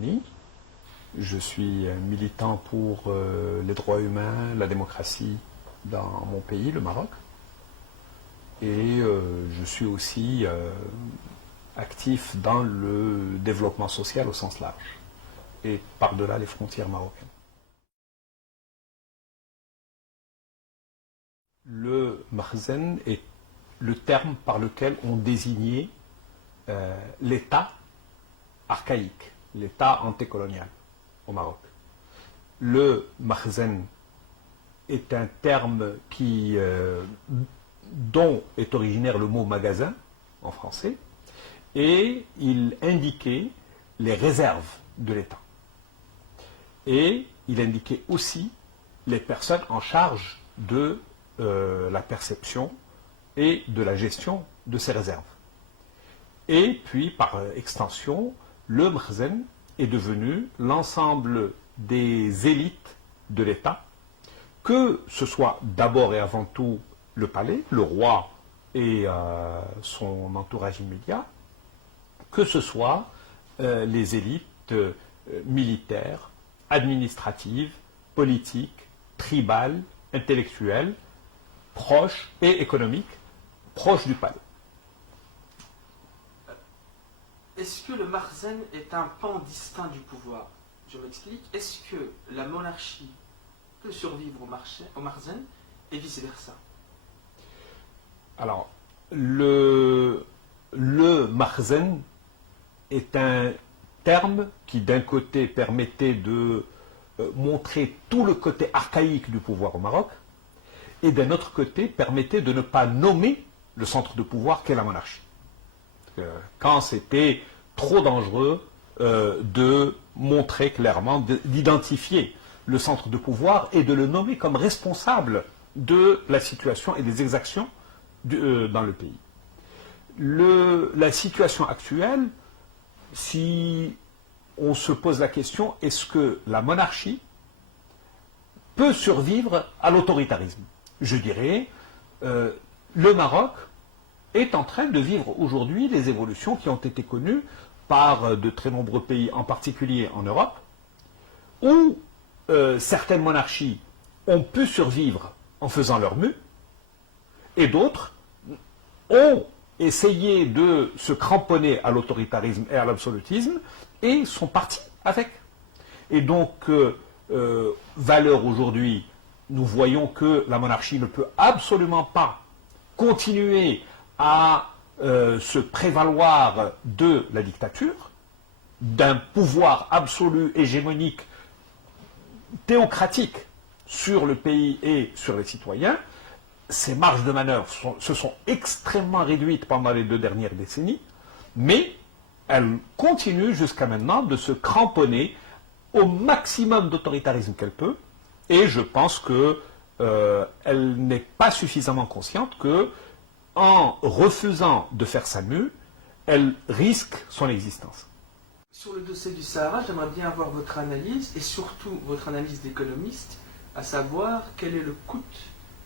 Unis. Je suis militant pour les droits humains, la démocratie dans mon pays, le Maroc. Et je suis aussi actif dans le développement social au sens large et par-delà les frontières marocaines. Le makhzen est le terme par lequel on désignait l'État archaïque, l'État antécolonial au Maroc. Le makhzen est un terme dont est originaire le mot magasin en français, et il indiquait les réserves de l'État. Et il indiquait aussi les personnes en charge de la perception et de la gestion de ces réserves. Et puis, par extension, le makhzen est devenu l'ensemble des élites de l'État, que ce soit d'abord et avant tout le palais, le roi et son entourage immédiat, que ce soit les élites militaires, administratives, politiques, tribales, intellectuelles, proches et économiques, proches du palais. Est-ce que le makhzen est un pan distinct du pouvoir? Je m'explique. Est-ce que la monarchie peut survivre au makhzen et vice-versa? Alors, le makhzen est un terme qui, d'un côté, permettait de montrer tout le côté archaïque du pouvoir au Maroc, et d'un autre côté, permettait de ne pas nommer le centre de pouvoir qu'est la monarchie. Quand c'était trop dangereux de montrer clairement, d'identifier le centre de pouvoir et de le nommer comme responsable de la situation et des exactions dans le pays. La situation actuelle, si on se pose la question, est-ce que la monarchie peut survivre à l'autoritarisme? Je dirais, le Maroc est en train de vivre aujourd'hui les évolutions qui ont été connues par de très nombreux pays, en particulier en Europe, où certaines monarchies ont pu survivre en faisant leur mue, et d'autres ont essayé de se cramponner à l'autoritarisme et à l'absolutisme, et sont partis avec. Et donc, valeur aujourd'hui, nous voyons que la monarchie ne peut absolument pas continuer à se prévaloir de la dictature, d'un pouvoir absolu, hégémonique, théocratique sur le pays et sur les citoyens. Ces marges de manœuvre se sont extrêmement réduites pendant les 2 dernières décennies, mais elle continue jusqu'à maintenant de se cramponner au maximum d'autoritarisme qu'elle peut, et je pense qu'elle n'est pas suffisamment consciente que, en refusant de faire sa mue, elle risque son existence. Sur le dossier du Sahara, j'aimerais bien avoir votre analyse, et surtout votre analyse d'économiste, à savoir quel est le coût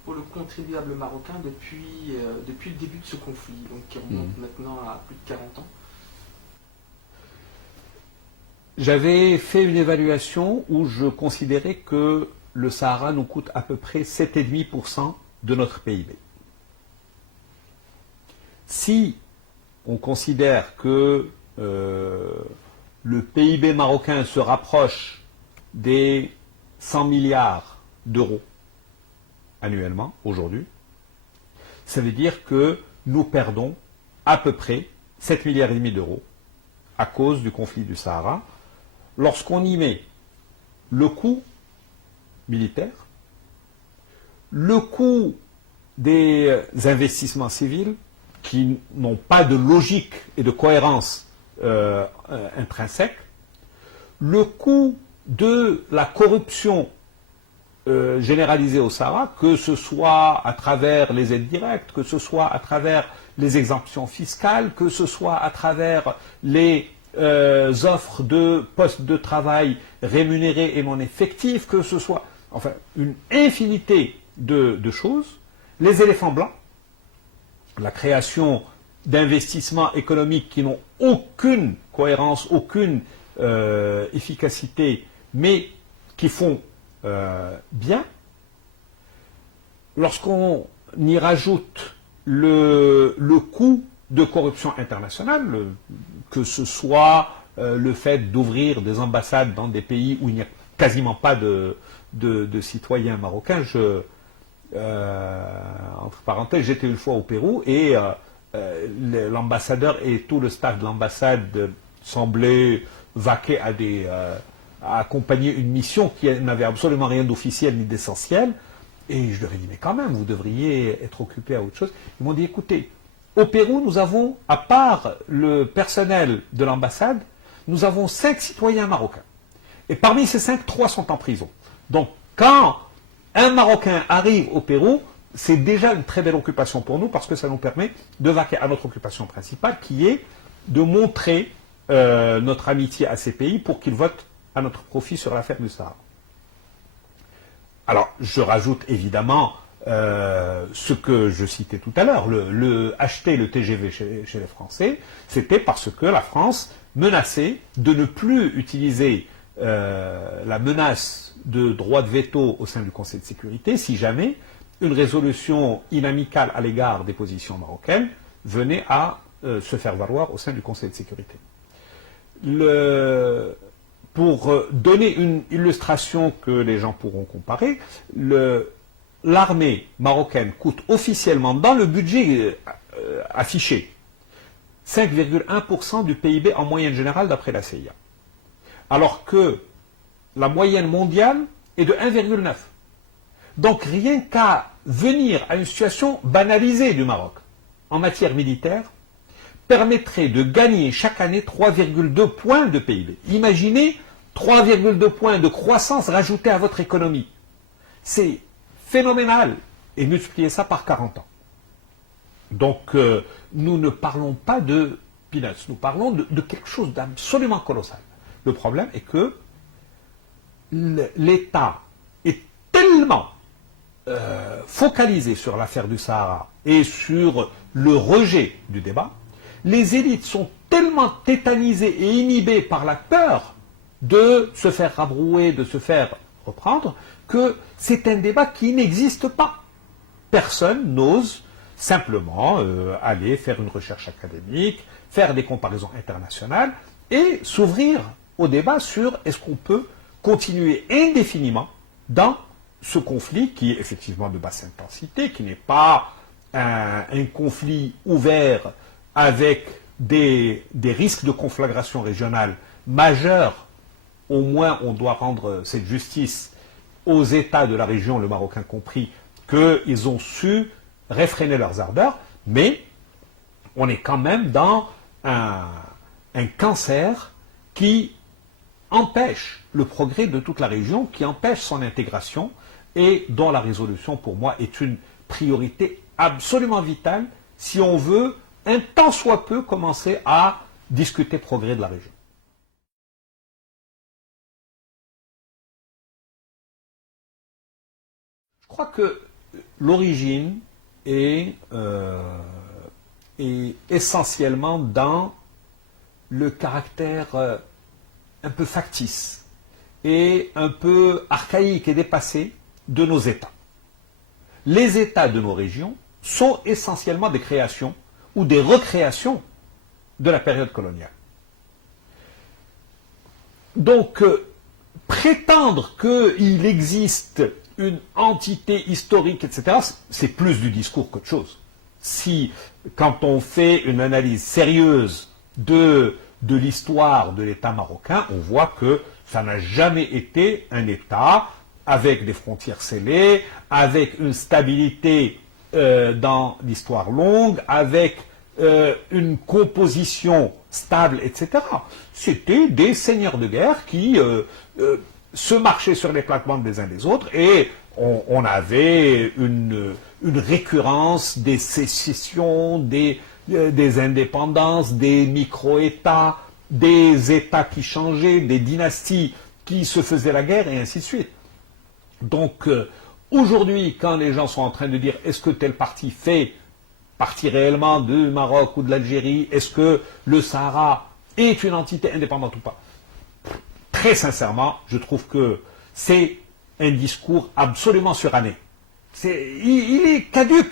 pour le contribuable marocain depuis le début de ce conflit, donc qui remonte maintenant à plus de 40 ans. J'avais fait une évaluation où je considérais que le Sahara nous coûte à peu près 7,5% de notre PIB. Si on considère que le PIB marocain se rapproche des 100 milliards d'euros annuellement, aujourd'hui, ça veut dire que nous perdons à peu près 7,5 milliards d'euros à cause du conflit du Sahara. Lorsqu'on y met le coût militaire, le coût des investissements civils qui n'ont pas de logique et de cohérence intrinsèque, le coût de la corruption généralisée au Sahara, que ce soit à travers les aides directes, que ce soit à travers les exemptions fiscales, que ce soit à travers les offres de postes de travail rémunérés et non effectifs, que ce soit, enfin, une infinité de choses. Les éléphants blancs, la création d'investissements économiques qui n'ont aucune cohérence, aucune efficacité, mais qui font bien, lorsqu'on y rajoute le coût de corruption internationale, que ce soit le fait d'ouvrir des ambassades dans des pays où il n'y a quasiment pas de citoyens marocains. Entre parenthèses, j'étais une fois au Pérou et l'ambassadeur et tout le staff de l'ambassade semblaient vaquer à accompagner une mission qui n'avait absolument rien d'officiel ni d'essentiel. Et je leur ai dit, mais quand même, vous devriez être occupé à autre chose. Ils m'ont dit, écoutez, au Pérou, nous avons, à part le personnel de l'ambassade, nous avons 5 citoyens marocains. Et parmi ces 5, 3 sont en prison. Donc, quand un Marocain arrive au Pérou, c'est déjà une très belle occupation pour nous parce que ça nous permet de vaquer à notre occupation principale qui est de montrer notre amitié à ces pays pour qu'ils votent à notre profit sur l'affaire du Sahara. Alors, je rajoute évidemment ce que je citais tout à l'heure, acheter le TGV chez les Français, c'était parce que la France menaçait de ne plus utiliser la menace de droit de veto au sein du Conseil de sécurité si jamais une résolution inamicale à l'égard des positions marocaines venait à se faire valoir au sein du Conseil de sécurité. Pour donner une illustration que les gens pourront comparer, l'armée marocaine coûte officiellement, dans le budget affiché, 5,1% du PIB en moyenne générale d'après la CIA. Alors que la moyenne mondiale est de 1,9. Donc rien qu'à venir à une situation banalisée du Maroc en matière militaire, permettrait de gagner chaque année 3,2 points de PIB. Imaginez 3,2 points de croissance rajoutés à votre économie. C'est phénoménal. Et multipliez ça par 40 ans. Donc, nous ne parlons pas de peanuts, nous parlons de quelque chose d'absolument colossal. Le problème est que l'État est tellement focalisé sur l'affaire du Sahara et sur le rejet du débat, les élites sont tellement tétanisées et inhibées par la peur de se faire rabrouer, de se faire reprendre, que c'est un débat qui n'existe pas. Personne n'ose simplement aller faire une recherche académique, faire des comparaisons internationales et s'ouvrir au débat sur est-ce qu'on peut continuer indéfiniment dans ce conflit qui est effectivement de basse intensité, qui n'est pas un conflit ouvert avec des risques de conflagration régionale majeurs. Au moins on doit rendre cette justice aux États de la région, le Marocain compris, qu'ils ont su réfréner leurs ardeurs, mais on est quand même dans un cancer qui empêche le progrès de toute la région, qui empêche son intégration et dont la résolution pour moi est une priorité absolument vitale si on veut un tant soit peu commencer à discuter progrès de la région. Je crois que l'origine est essentiellement dans le caractère un peu factice et un peu archaïque et dépassé de nos États. Les États de nos régions sont essentiellement des créations ou des recréations de la période coloniale. Donc, prétendre qu'il existe une entité historique, etc., c'est plus du discours qu'autre chose. Si, quand on fait une analyse sérieuse de l'histoire de l'État marocain, on voit que ça n'a jamais été un État avec des frontières scellées, avec une stabilité dans l'histoire longue, avec une composition stable, etc. C'était des seigneurs de guerre qui se marchaient sur les plates-bandes des uns des autres et on avait une récurrence des sécessions, des indépendances, des micro-États, des États qui changeaient, des dynasties qui se faisaient la guerre et ainsi de suite. Donc aujourd'hui, quand les gens sont en train de dire est-ce que tel parti fait partie réellement du Maroc ou de l'Algérie, est-ce que le Sahara est une entité indépendante ou pas, très sincèrement, je trouve que c'est un discours absolument suranné. Il est caduc.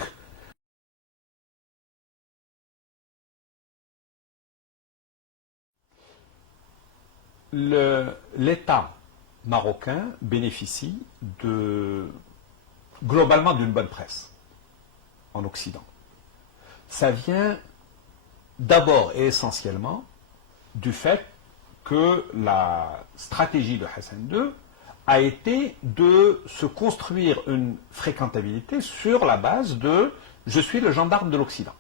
L'État marocain bénéficie globalement d'une bonne presse en Occident. Ça vient d'abord et essentiellement du fait que la stratégie de Hassan II a été de se construire une fréquentabilité sur la base de « je suis le gendarme de l'Occident ».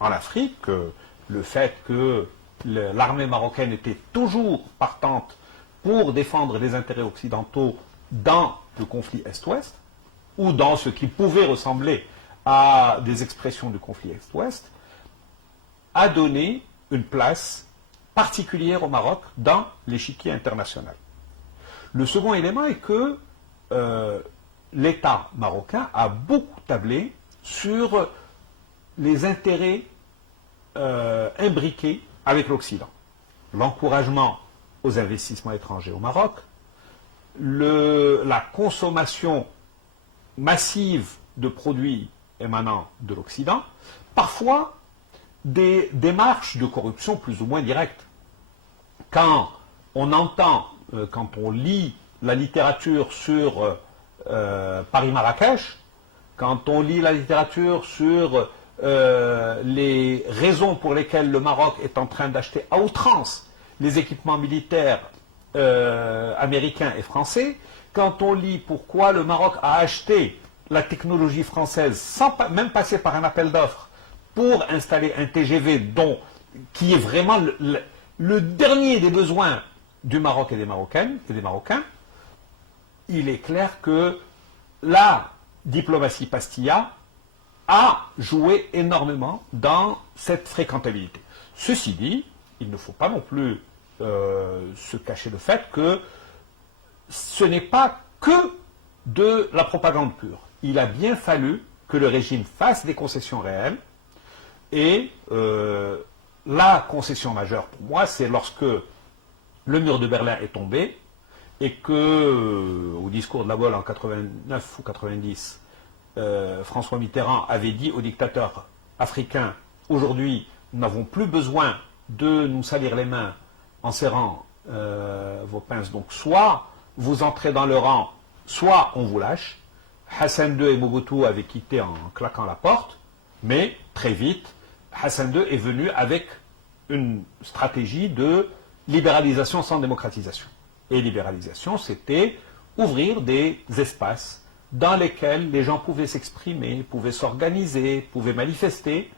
En Afrique, le fait que l'armée marocaine était toujours partante pour défendre les intérêts occidentaux dans le conflit Est-Ouest, ou dans ce qui pouvait ressembler à des expressions du conflit Est-Ouest, a donné une place particulière au Maroc dans l'échiquier international. Le second élément est que l'État marocain a beaucoup tablé sur les intérêts imbriqués avec l'Occident. L'encouragement aux investissements étrangers au Maroc, la consommation massive de produits émanant de l'Occident, parfois des démarches de corruption plus ou moins directes. Quand on entend, quand on lit la littérature sur Paris-Marrakech, quand on lit la littérature sur les raisons pour lesquelles le Maroc est en train d'acheter à outrance les équipements militaires américains et français, quand on lit pourquoi le Maroc a acheté la technologie française sans même passer par un appel d'offres pour installer un TGV qui est vraiment le dernier des besoins du Maroc et des Marocaines et des Marocains, il est clair que la diplomatie Pastilla a joué énormément dans cette fréquentabilité. Ceci dit, il ne faut pas non plus se cacher le fait que ce n'est pas que de la propagande pure. Il a bien fallu que le régime fasse des concessions réelles, et la concession majeure pour moi, c'est lorsque le mur de Berlin est tombé et que, au discours de La Baule en 89 ou 90, François Mitterrand avait dit aux dictateurs africains, aujourd'hui, nous n'avons plus besoin de nous salir les mains en serrant vos pinces, donc soit vous entrez dans le rang, soit on vous lâche. Hassan II et Mobutu avaient quitté en claquant la porte, mais très vite, Hassan II est venu avec une stratégie de libéralisation sans démocratisation. Et libéralisation, c'était ouvrir des espaces dans lesquels les gens pouvaient s'exprimer, pouvaient s'organiser, pouvaient manifester,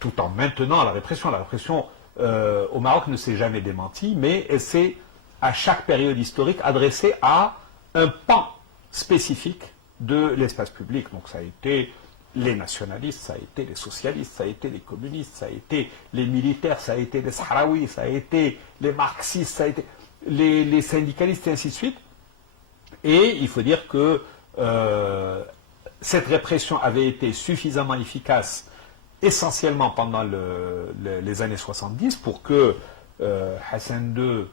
tout en maintenant la répression. La répression au Maroc ne s'est jamais démentie, mais elle s'est, à chaque période historique, adressée à un pan spécifique de l'espace public. Donc ça a été les nationalistes, ça a été les socialistes, ça a été les communistes, ça a été les militaires, ça a été les Sahraouis, ça a été les marxistes, ça a été les syndicalistes et ainsi de suite. Et il faut dire que cette répression avait été suffisamment efficace essentiellement pendant les années 70 pour que Hassan II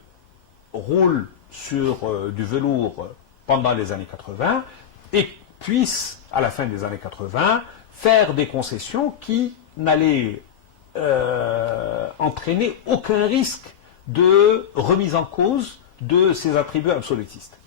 roule sur du velours pendant les années 80 et puisse, à la fin des années 80, faire des concessions qui n'allaient entraîner aucun risque de remise en cause de ses attributs absolutistes.